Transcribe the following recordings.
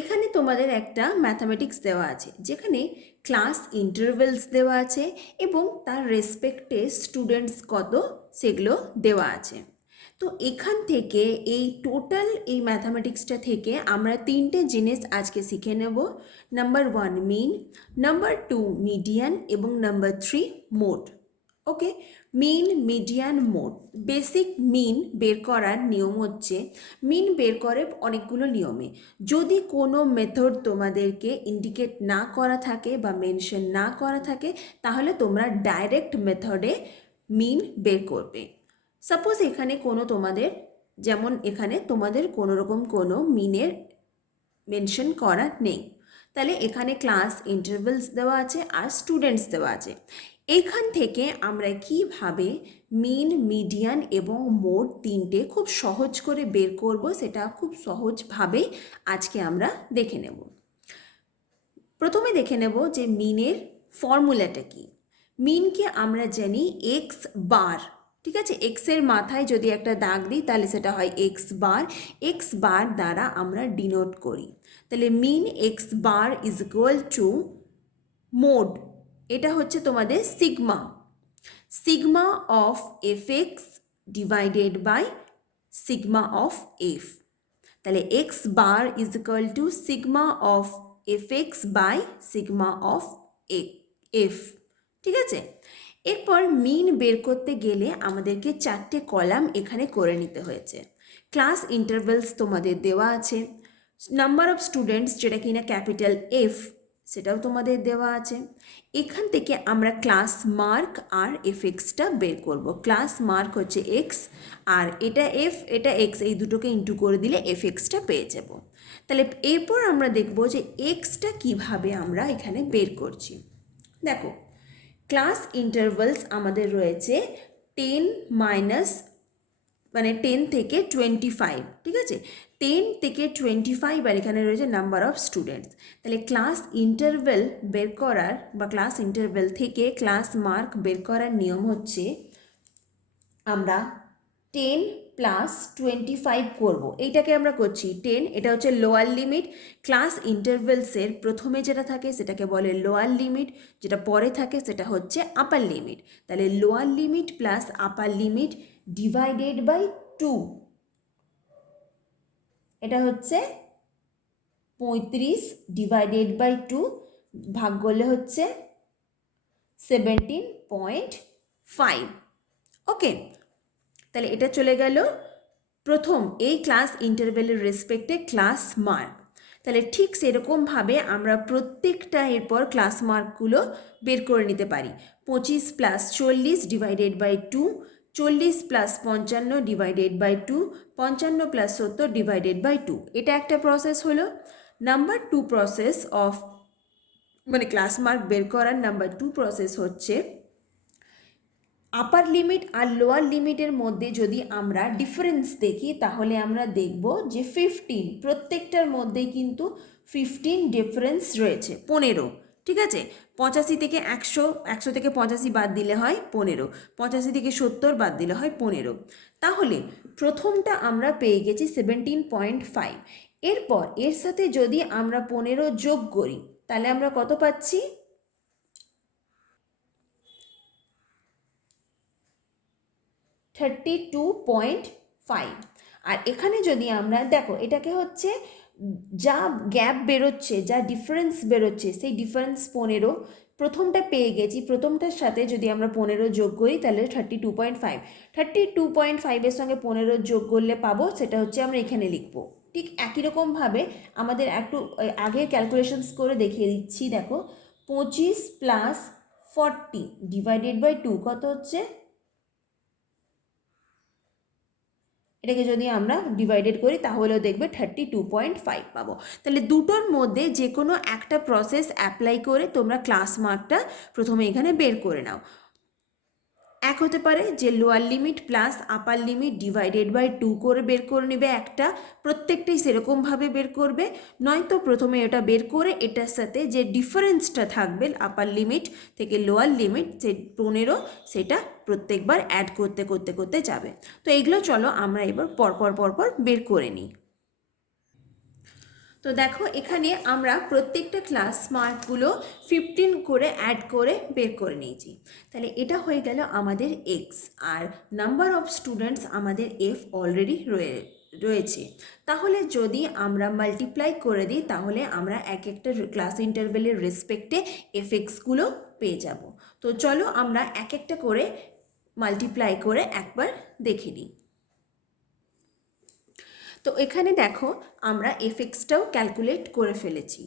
এখানে তোমাদের একটা ম্যাথামেটিক্স দেওয়া আছে, যেখানে ক্লাস ইন্টারভেলস দেওয়া আছে এবং তার রেসপেক্টে স্টুডেন্টস কত সেগুলো দেওয়া আছে। তো এখান থেকে এই টোটাল এই ম্যাথামেটিক্সটা থেকে আমরা তিনটে জিনিস আজকে শিখে নেব। নাম্বার 1 মিন, নাম্বার 2 মিডিয়ান এবং নাম্বার 3 মোড। ওকে, মিন, মিডিয়ান, মোড। বেসিক মিন বের করার নিয়ম হচ্ছে, মিন বের করে অনেকগুলো নিয়মে। যদি কোনো মেথড তোমাদেরকে ইন্ডিকেট না করা থাকে বা মেনশন না করা থাকে, তাহলে তোমরা ডাইরেক্ট মেথডে মিন বের করবে। সাপোজ এখানে কোনো তোমাদের, যেমন এখানে তোমাদের কোনো রকম কোনো মিনের মেনশন করা নেই, তাহলে এখানে ক্লাস ইন্টারভেলস দেওয়া আছে আর স্টুডেন্টস দেওয়া আছে। এখান থেকে আমরা কিভাবে মিন, মিডিয়ান এবং মোড তিনটে খুব সহজ করে বের করব, সেটা খুব সহজভাবেই আজকে আমরা দেখে নেব। প্রথমে দেখে নেব যে মিনের ফর্মুলাটা কি। মিনকে আমরা জানি এক্স বার, ঠিক আছে? এক্সের মাথায় যদি একটা দাগ দিই তাহলে সেটা হয় এক্স বার। এক্স বার দ্বারা আমরা ডিনোট করি, তাহলে mean X bar is equal to mode, এটা হচ্ছে তোমাদের sigma, sigma of F x divided by sigma of F. তাহলে X bar is equal to sigma of F X by sigma of F, ঠিক আছে? এরপর মিন বের করতে গেলে আমাদেরকে চারটে কলাম এখানে করে নিতে হয়েছে। ক্লাস ইন্টারভেলস তোমাদের দেওয়া আছে, নাম্বার অফ স্টুডেন্টস যেটা কিনা ক্যাপিটাল এফ সেটাও তোমাদের দেওয়া আছে। এখান থেকে আমরা ক্লাস মার্ক আর এফ এক্সটা বের করব। ক্লাস মার্ক হচ্ছে এক্স আর এটা এফ, এটা এক্স, এই দুটোকে ইন্টু করে দিলে এফ এক্সটা পেয়ে যাব। তাহলে এরপর আমরা দেখব যে এক্সটা কিভাবে আমরা এখানে বের করছি। দেখো, ক্লাস ইন্টারভেলস আমাদের রয়েছে 10 মাইনাস, মানে 10 থেকে 25, ঠিক আছে? 10 থেকে 25 আর এখানে রয়েছে নাম্বার অফ স্টুডেন্টস। তাহলে ক্লাস ইন্টারভেল বের করার বা ক্লাস ইন্টারভেল থেকে ক্লাস মার্ক বের করার নিয়ম হচ্ছে আমরা 10 প্লাস 25 করব। এইটাকে আমরা করছি 10, এটা হচ্ছে লোয়ার লিমিট। ক্লাস ইন্টারভেলসের প্রথমে যেটা থাকে সেটাকে বলে লোয়ার লিমিট, যেটা পরে থাকে সেটা হচ্ছে আপার লিমিট। তাহলে lower limit plus upper limit divided by 2, এটা হচ্ছে 35 ডিভাইডেড বাই 2 ভাগ করলে হচ্ছে 17.5। ওকে, তাহলে এটা চলে গেল প্রথম এই ক্লাস ইন্টারভেলের রেসপেক্টে ক্লাস মার্ক। তাহলে ঠিক সেরকমভাবে আমরা প্রত্যেকটা এরপর ক্লাস মার্কগুলো বের করে নিতে পারি। 25 plus 40 divided by 2, 40 plus 55 divided by 2, 55 plus 70 divided by 2। এটা একটা প্রসেস হলো। নাম্বার 2 প্রসেস অফ, মানে ক্লাস মার্ক বের করার নাম্বার 2 প্রসেস হচ্ছে আপার লিমিট আর লোয়ার লিমিটের মধ্যে যদি আমরা ডিফারেন্স দেখি তাহলে আমরা দেখব যে 15, প্রত্যেকটার মধ্যেই কিন্তু 15 ডিফারেন্স রয়েছে, 15, ঠিক আছে? 85 থেকে 100, 100 থেকে 85 বাদ দিলে হয় 15, 85 থেকে 70 বাদ দিলে হয় 15। তাহলে প্রথমটা আমরা পেয়ে গেছি 17.5। এরপর এর সাথে যদি আমরা 15 যোগ করি তাহলে আমরা কত পাচ্ছি? 32.5। আর এখানে যদি আমরা দেখো, এটাকে হচ্ছে যা গ্যাপ বেরোচ্ছে, যা ডিফারেন্স বেরোচ্ছে, সেই ডিফারেন্স 15, প্রথমটা পেয়ে গেছি, প্রথমটার সাথে যদি আমরা 15 যোগ করি তাহলে 32.5। 32.5-এর সঙ্গে 15 যোগ করলে পাবো, সেটা হচ্ছে আমরা এখানে লিখবো। ঠিক একই রকমভাবে আমাদের একটু আগে ক্যালকুলেশনস করে দেখিয়ে দিচ্ছি। দেখো, 25 প্লাস 40 ডিভাইডেড বাই 2 কত হচ্ছে? এটাকে যদি আমরা ডিভাইডেড করি তাহলেও দেখবে 32.5 পাবো। তাহলে দুটোর মধ্যে যে কোনো একটা প্রসেস অ্যাপ্লাই করে তোমরা ক্লাস মার্কটা প্রথমে এখানে বের করে নাও। এক হতে পারে যে lower limit plus upper limit divided by 2 করে বের করে নেবে একটা, প্রত্যেকটাই সেরকমভাবে বের করবে। নয়তো প্রথমে এটা বের করে এটার সাথে যে ডিফারেন্সটা থাকবে আপার লিমিট থেকে লোয়ার লিমিট, সে 15, সেটা প্রত্যেকবার অ্যাড করতে করতে করতে যাবে। তো এগুলো চলো আমরা এবার পরপর বের করে নিই। তো তো দেখো এখানে আমরা প্রত্যেকটা ক্লাস মার্কগুলো 15 করে অ্যাড করে বের করে নিয়েছি। তাহলে এটা হয়ে গেল আমাদের এক্স, আর নাম্বার অফ স্টুডেন্টস আমাদের এফ অলরেডি রয়েছে। তাহলে যদি আমরা মাল্টিপ্লাই করে দিই তাহলে আমরা এক একটা ক্লাস ইন্টারভেলের রেসপেক্টে এফ এক্সগুলো পেয়ে যাব। তো চলো আমরা এক একটা করে মাল্টিপ্লাই করে একবার দেখে নিই। তো এখানে দেখো আমরা এফ এক্সটাও ক্যালকুলেট করে ফেলেছি।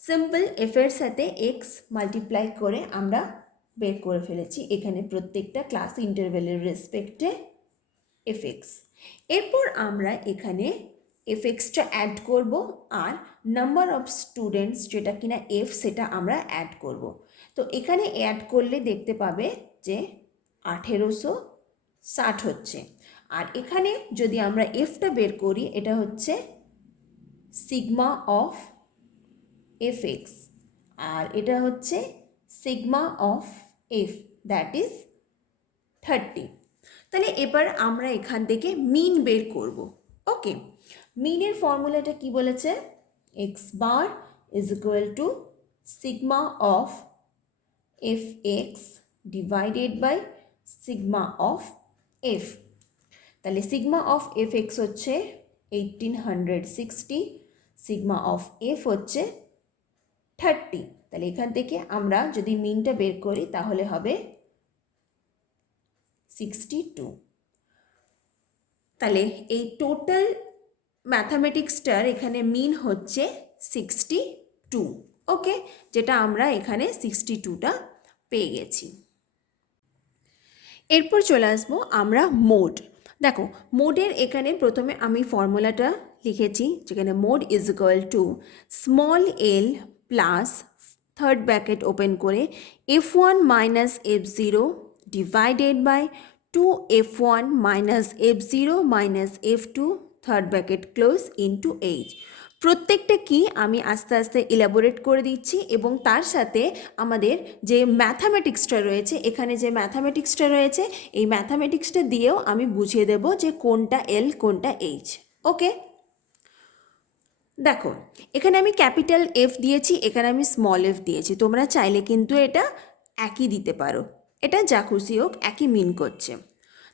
সিম্পল এফের সাথে এক্স মাল্টিপ্লাই করে আমরা বের করে ফেলেছি এখানে প্রত্যেকটা ক্লাস ইন্টারভেলের রেসপেক্টে এফ এক্স। এরপর আমরা এখানে এফ এক্সটা অ্যাড করব, আর নাম্বার অফ স্টুডেন্টস যেটা কিনা এফ সেটা আমরা অ্যাড করব। তো এখানে অ্যাড করলে দেখতে পাবে যে 1860 হচ্ছে। আর এখানে যদি আমরা এফটা বের করি এটা হচ্ছে সিগমা অফ এফ এক্স, আর এটা হচ্ছে sigma of F, that is 30। তাহলে এবার আমরা এখান থেকে মিন বের করব। ওকে, মিনের ফর্মুলাটা কি বলেছে? X bar is equal to sigma of F x divided by sigma of F. তাহলে সিগমা অফ এফ এক্স হচ্ছে 1860, সিগমা অফ এফ হচ্ছে 30। তাহলে এখান থেকে আমরা যদি মিনটা বের করি তাহলে হবে 62। তাহলে এই টোটাল ম্যাথামেটিক্সটার এখানে মিন হচ্ছে 62। ওকে, যেটা আমরা এখানে 62টা পেয়ে গেছি। এরপর চলে আসবো আমরা মোড। দেখো মোডের এখানে প্রথমে আমি ফর্মুলাটা লিখেছি, যেখানে mode is equal to small l plus third bracket open করে f1 minus f0 divided by 2f1 minus f0 minus f2 third bracket close into h. প্রত্যেকটা কি আমি আস্তে আস্তে ইলাবোরেট করে দিচ্ছি, এবং তার সাথে আমাদের যে ম্যাথামেটিক্সটা রয়েছে, এখানে যে ম্যাথামেটিক্সটা রয়েছে এই ম্যাথামেটিক্সটা দিয়েও আমি বুঝিয়ে দেব যে কোনটা এল কোনটা এইচ। ওকে, দেখো এখানে আমি ক্যাপিটাল এফ দিয়েছি, এখানে আমি স্মল এফ দিয়েছি। তোমরা চাইলে কিন্তু এটা একই দিতে পারো, এটা যা খুশি হোক একই মিন করছে।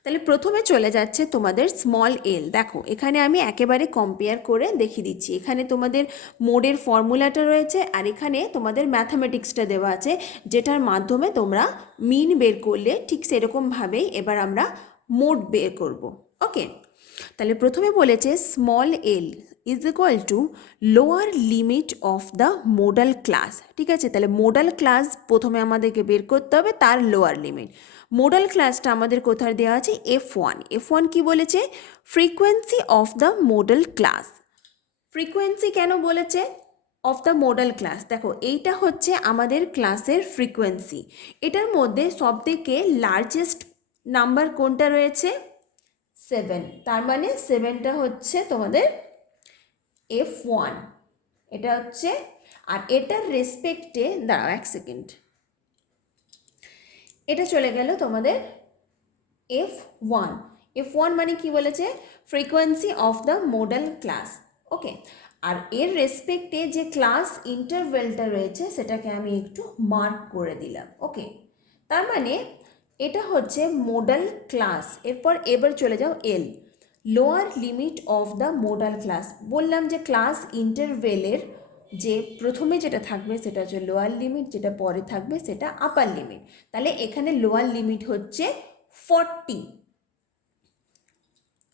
তাহলে প্রথমে চলে যাচ্ছে তোমাদের স্মল এল। দেখো এখানে আমি একেবারে কম্পেয়ার করে দেখিয়ে দিচ্ছি। এখানে তোমাদের মোডের ফর্মুলাটা রয়েছে, আর এখানে তোমাদের ম্যাথামেটিক্সটা দেওয়া আছে, যেটার মাধ্যমে তোমরা মিন বের করলে ঠিক সেরকমভাবেই এবার আমরা মোড বের করব। ওকে, তাহলে প্রথমে বলেছে small L is equal two lower limit of the modal class. ঠিক আছে, তাহলে মোডাল ক্লাস প্রথমে আমাদেরকে বের করতে হবে, তার লোয়ার লিমিট। মোডাল ক্লাসটা আমাদের কোথায় দেওয়া আছে? F1। F1 কি বলেছে? Frequency of the modal class. Frequency কেন বলেছে অফ দ্য মোডাল ক্লাস? দেখো এইটা হচ্ছে আমাদের ক্লাসের ফ্রিকোয়েন্সি। এটার মধ্যে সবথেকে লার্জেস্ট নাম্বার কোনটা রয়েছে? 7। তার মানে 7টা হচ্ছে তোমাদের F1। এটা হচ্ছে, আর এটার রেসপেক্টে দাঁড়াও এক সেকেন্ড, এটা চলে গেল তোমাদের F1। F1 মানে কি বলেছে? Frequency of the modal class. Okay, আর এর রেসপেক্টে যে ক্লাস ইন্টারভেলটা রয়েছে সেটাকে আমি একটু মার্ক করে দিলাম। ওকে, তার মানে এটা হচ্ছে মোডাল ক্লাস। এবার চলে যাও L, lower limit of the modal class. বললাম যে ক্লাস ইন্টারভেলের যে প্রথমে যেটা থাকবে সেটা হচ্ছে লোয়ার লিমিট, যেটা পরে থাকবে সেটা আপার লিমিট। তাহলে এখানে লোয়ার লিমিট হচ্ছে 40।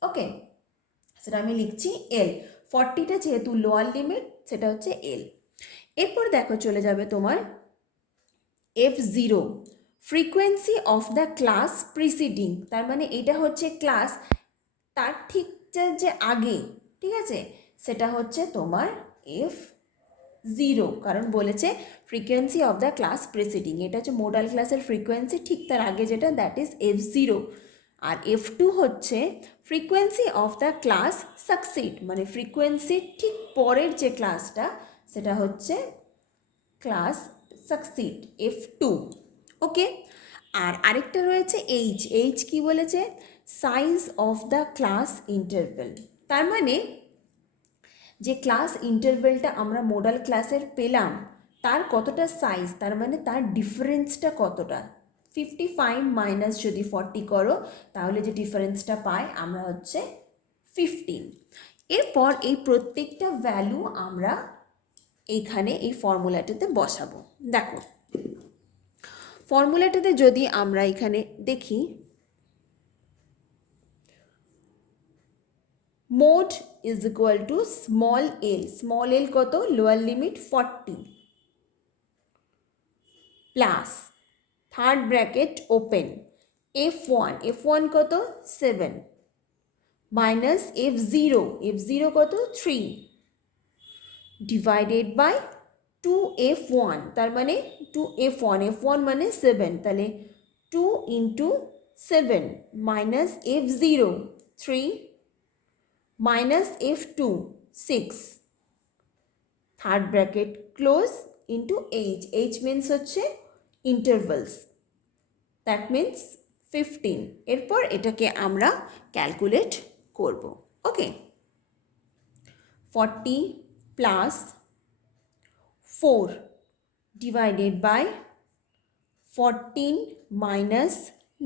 ওকে, সেটা আমি লিখছি এল। 40টা যেহেতু লোয়ার লিমিট সেটা হচ্ছে এল। এরপর দেখো চলে যাবে তোমার F0, frequency of the class preceding. তার মানে এটা হচ্ছে ক্লাস তার ঠিক যে আগে, ঠিক আছে, সেটা হচ্ছে তোমার F0, কারণ বলেছে frequency of the class preceding. এটা হচ্ছে মোডাল ক্লাসের ফ্রিকোয়েন্সি, ঠিক তার আগে যেটা, that is F0। R F2 হচ্ছে frequency of the class succeed, মানে ফ্রিকোয়েন্সির ঠিক পরের যে ক্লাসটা সেটা হচ্ছে ক্লাস সাকসিড, F2। ওকে, আর আরেকটা রয়েছে এইচ। এইচ কি বলেছে? Size of the class interval. তার মানে যে ক্লাস ইন্টারভেলটা আমরা মোডাল ক্লাসের পেলাম তার কতটা সাইজ, তার মানে তার ডিফারেন্সটা কতটা। 55 মাইনাস যদি 40 করো তাহলে যে ডিফারেন্সটা পাই আমরা হচ্ছে 15। এরপর এই প্রত্যেকটা ভ্যালু আমরা এইখানে এই ফর্মুলাটাতে বসাবো। দেখো ফর্মুলাটাতে যদি আমরা এখানে দেখি, mode is equal to small L, small L কত, lower limit 40 plus third bracket open F1, F1 কত 7 মাইনাস F0, F0 কত 3 ডিভাইডেড বাই 2F1, তার মানে 2F1, F1 মানে 7, তাহলে 2 into 7 minus F0 3 minus F2 6 third bracket close into H means হচ্ছে intervals, that means 15। এরপর এটাকে আমরা ক্যালকুলেট করব। Okay, 40 plus 4 divided by 14 minus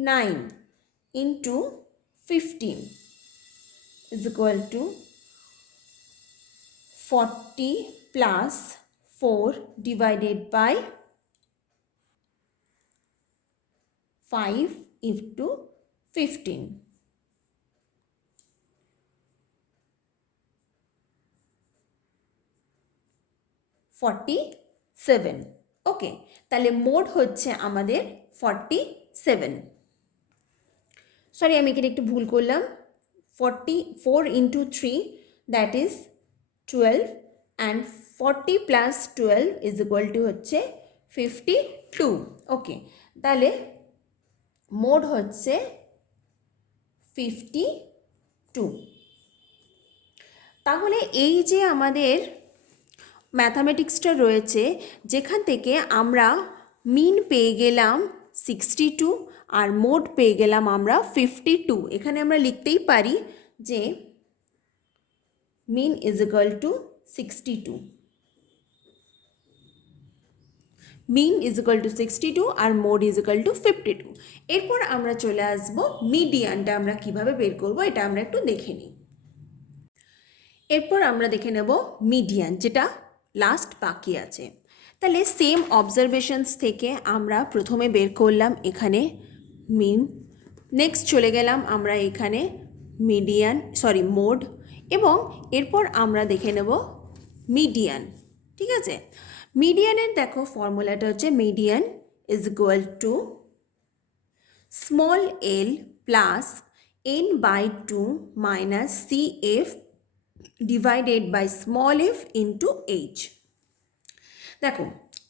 9 into 15 is equal to 40 plus 4 divided by 5 into 15. 47। ওকে, তাহলে মোড হচ্ছে আমাদের 47। সরি আমি এখানে একটু ভুল করলাম, 44 into 3 that is 12 and 40 plus 12 is equal to হচ্ছে 52। ওকে, তাহলে মোড হচ্ছে 52। তাহলে এই যে আমাদের ম্যাথামেটিক্সটা রয়েছে যেখান থেকে আমরা মিন পেয়ে গেলাম 62 আর মোড পেয়ে গেলাম আমরা 52, এখানে আমরা লিখতেই পারি যে mean is equal to 62, mean is equal to 62 আর মোড ইজ ইকুয়াল টু 52। এরপর আমরা চলে আসবো মিডিয়ানটা আমরা কিভাবে বের করব, এটা আমরা একটু দেখে নিই। এরপর আমরা দেখে নেব মিডিয়ান, যেটা লাস্ট বাকি আছে। তাহলে সেম অবজারভেশনস থেকে আমরা প্রথমে বের করলাম এখানে মিন, নেক্সট চলে গেলাম আমরা এখানে মিডিয়ান মোড, এবং এরপর আমরা দেখে নেব মিডিয়ান। ঠিক আছে, মিডিয়ানের দেখো ফর্মুলাটা হচ্ছে median is equal to small l plus n by 2 minus CF divided by small f into h. দেখো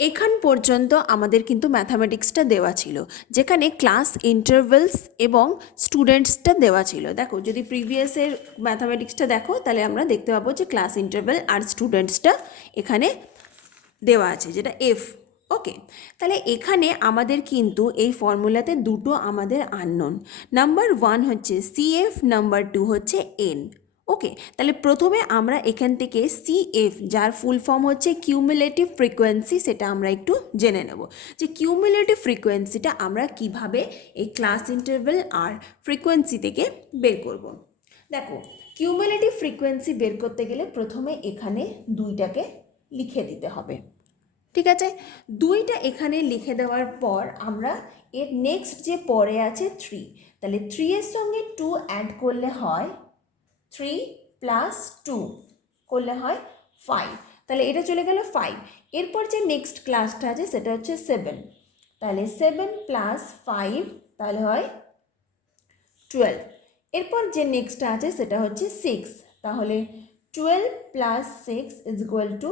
এখান পর্যন্ত আমাদের কিন্তু ম্যাথামেটিক্সটা দেওয়া ছিল, যেখানে ক্লাস ইন্টারভেলস এবং স্টুডেন্টসটা দেওয়া ছিল। দেখো যদি প্রিভিয়াসের ম্যাথামেটিক্সটা দেখো তাহলে আমরা দেখতে পাবো যে ক্লাস ইন্টারভেল আর স্টুডেন্টসটা এখানে দেওয়া আছে, যেটা এফ। ওকে, তাহলে এখানে আমাদের কিন্তু এই ফর্মুলাতে দুটো আমাদের আননোন, নাম্বার 1 হচ্ছে CF, নাম্বার 2 হচ্ছে এন। ওকে, তাহলে প্রথমে আমরা এখান থেকে CF, যার ফুল ফর্ম হচ্ছে কিউমুলেটিভ ফ্রিকোয়েন্সি, সেটা আমরা একটু জেনে নেব যে কিউমুলেটিভ ফ্রিকোয়েন্সিটা আমরা কিভাবে এই ক্লাস ইন্টারভেল আর ফ্রিকোয়েন্সি থেকে বের করব। দেখো কিউমুলেটিভ ফ্রিকোয়েন্সি বের করতে গেলে প্রথমে এখানে দুইটাকে লিখে দিতে হবে। ঠিক আছে, দুইটা এখানে লিখে দেওয়ার পর আমরা এর নেক্সট যে পরে আছে 3, তাহলে 3 এর সঙ্গে 2 অ্যাড করলে হয় 3 প্লাস 2 করলে হয় 5, তাহলে এটা চলে গেল 5। এরপর যে নেক্সট ক্লাসটা আছে সেটা হচ্ছে 7, তাহলে 7 প্লাস 5 তাহলে হয় 12। এরপর যে নেক্সটটা আছে সেটা হচ্ছে 6, তাহলে 12 প্লাস 6 ইজ ইকুয়াল টু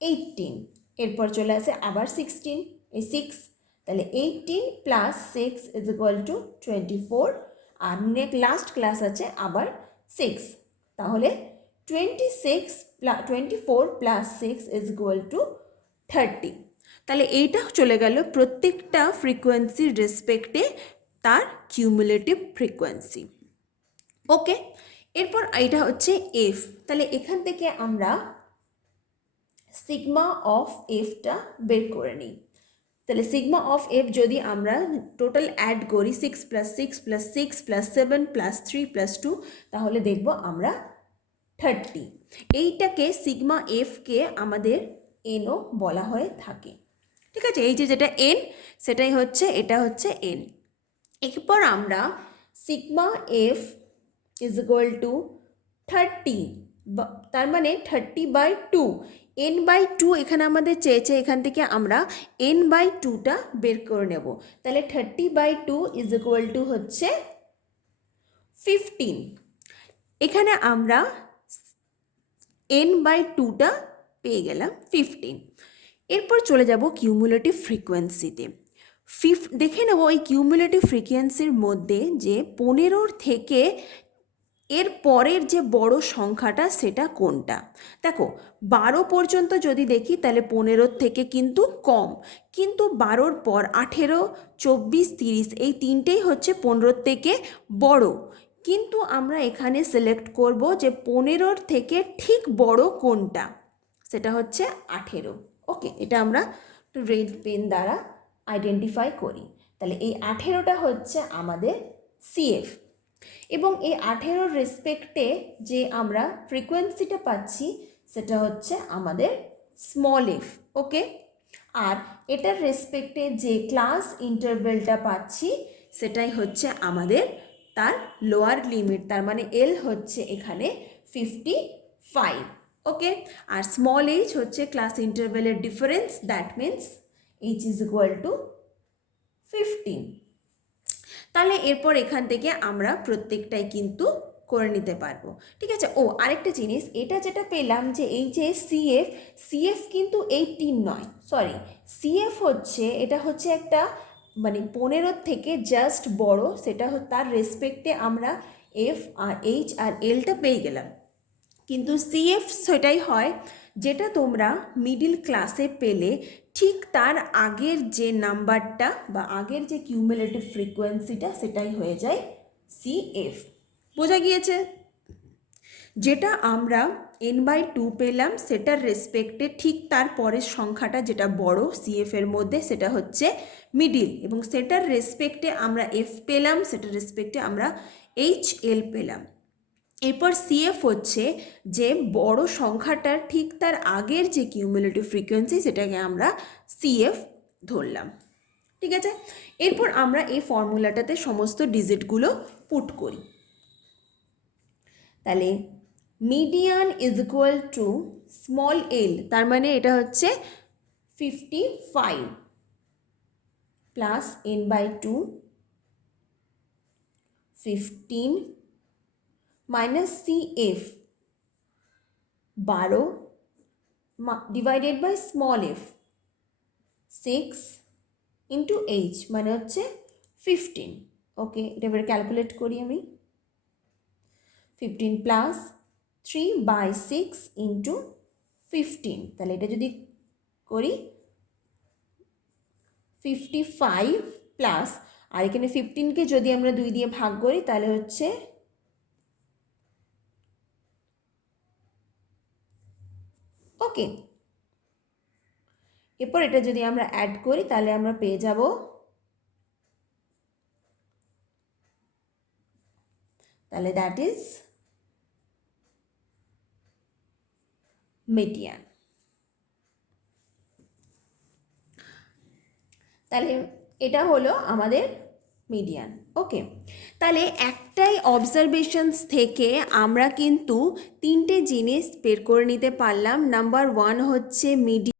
18। এরপর চলে আসে আবার 16, এই 6, তাহলে 18 প্লাস 6 ইজ ইকুয়াল টু 24, আর লাস্ট ক্লাস আছে আবার 6, তাহলে 24 প্লাস 6 ইজ ইকুয়াল টু 30। তাহলে এইটা চলে গেল প্রত্যেকটা ফ্রিকোয়েন্সির রেসপেক্টে তার কিউমুলেটিভ ফ্রিকোয়েন্সি। ওকে, এরপর এটা হচ্ছে এফ, তাহলে এখান থেকে আমরা সিগমা অফ এফটা বের করে নিই। তাহলে সিগমা অফ এফ যদি আমরা টোটাল অ্যাড করি 6 + 6 + 6 + 7 + 3 + 2, তাহলে দেখব আমরা 30। এইটাকে সিগমা এফকে আমাদের এনও বলা হয়ে থাকে। ঠিক আছে, এই যে যেটা এন সেটাই হচ্ছে, এটা হচ্ছে এন। এরপর আমরা sigma F is equal two 30, তার মানে 30/2, n/2 এখানে আমাদের চেয়েছে, এখান থেকে আমরা n/2টা বের করে নেব। তাহলে 30/2 ইজ ইকুয়াল টু হচ্ছে 15। এখানে আমরা n/2টা পেয়ে গেলাম 15। এরপর চলে যাব কিউমুলেটিভ ফ্রিকোয়েন্সিতে। দেখে নেব ওই কিউমুলেটিভ ফ্রিকোয়েন্সির মধ্যে যে 15 থেকে এর পরের যে বড় সংখ্যাটা সেটা কোনটা। দেখো 12 পর্যন্ত যদি দেখি তাহলে 15 থেকে কিন্তু কম, কিন্তু 12-র পর 18, 24, 30 এই তিনটেই হচ্ছে 15 থেকে বড়। কিন্তু আমরা এখানে সিলেক্ট করব যে 15-র থেকে ঠিক বড় কোনটা, সেটা হচ্ছে 18। ওকে, এটা আমরা রেড পেন দ্বারা আইডেন্টিফাই করি। তাহলে এই 18টা হচ্ছে আমাদের সিএফ, এবং এই 18-র রেসপেক্টে যে আমরা ফ্রিকোয়েন্সিটা পাচ্ছি সেটা হচ্ছে আমাদের স্মল এফ। ওকে, আর এটার রেসপেক্টে যে ক্লাস ইন্টারভেলটা পাচ্ছি সেটাই হচ্ছে আমাদের তার লোয়ার লিমিট, তার মানে এল হচ্ছে এখানে 55। ওকে, আর স্মল এইচ হচ্ছে ক্লাস ইন্টারভেলের difference, that means H is equal to 15। তাহলে এরপর এখান থেকে আমরা প্রত্যেকটাই কিন্তু করে নিতে পারবো। ঠিক আছে, ও আরেকটা জিনিস, এটা যেটা পেলাম যে এই যে সিএফ কিন্তু 18 নয়, সরি, সিএফ হচ্ছে, এটা হচ্ছে একটা মানে 15 থেকে জাস্ট বড়, সেটা তার রেসপেক্টে আমরা এফ আর এইচ আর এলটা পেয়ে গেলাম। কিন্তু সিএফ সেটাই হয় যেটা তোমরা মিডিল ক্লাসে পেলে ঠিক তার আগের যে নাম্বারটা বা আগের যে কিউমুলেটিভ ফ্রিকোয়েন্সিটা সেটাই হয়ে যায় সিএফ। বোঝা গিয়েছে? যেটা আমরা n/2 পেলাম সেটার রেসপেক্টে ঠিক তার পরের সংখ্যাটা যেটা বড় সিএফ এর মধ্যে সেটা হচ্ছে মিডিল, এবং সেটার রেসপেক্টে আমরা এফ পেলাম, সেটার রেসপেক্টে আমরা এইচ এল পেলাম। এরপর সিএফ হচ্ছে যে বড় সংখ্যাটার ঠিক তার আগের যে কিউমুলেটিভ ফ্রিকোয়েন্সি সেটাকে আমরা সিএফ ধরলাম। ঠিক আছে, এরপর আমরা এই ফর্মুলাটাতে সমস্ত ডিজিটগুলো পুট করি। তাহলে median is equal to small l, তার মানে এটা হচ্ছে 55 plus n/2, 15 minus CF 12 divided by small f 6 into h মানে হচ্ছে 15। ওকে, এটা এবার ক্যালকুলেট করি আমি। 15 প্লাস 3/6 ইন্টু 15, তাহলে এটা যদি করি 55 প্লাস, আর এখানে 15কে যদি আমরা 2 দিয়ে ভাগ করি তাহলে হচ্ছে ওকে। এরপর এটা যদি আমরা অ্যাড করি তাহলে আমরা পেয়ে যাব তাহলে দ্যাট ইজ মিডিয়ান। তাহলে এটা হলো আমাদের মিডিয়ান। ওকে, তাহলে একটাই অবজারভেশনস থেকে আমরা কিন্তু 3টে জিনিস বের করে নিতে পারলাম। নাম্বার 1 হচ্ছে মিডিয়ান।